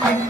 Thank you.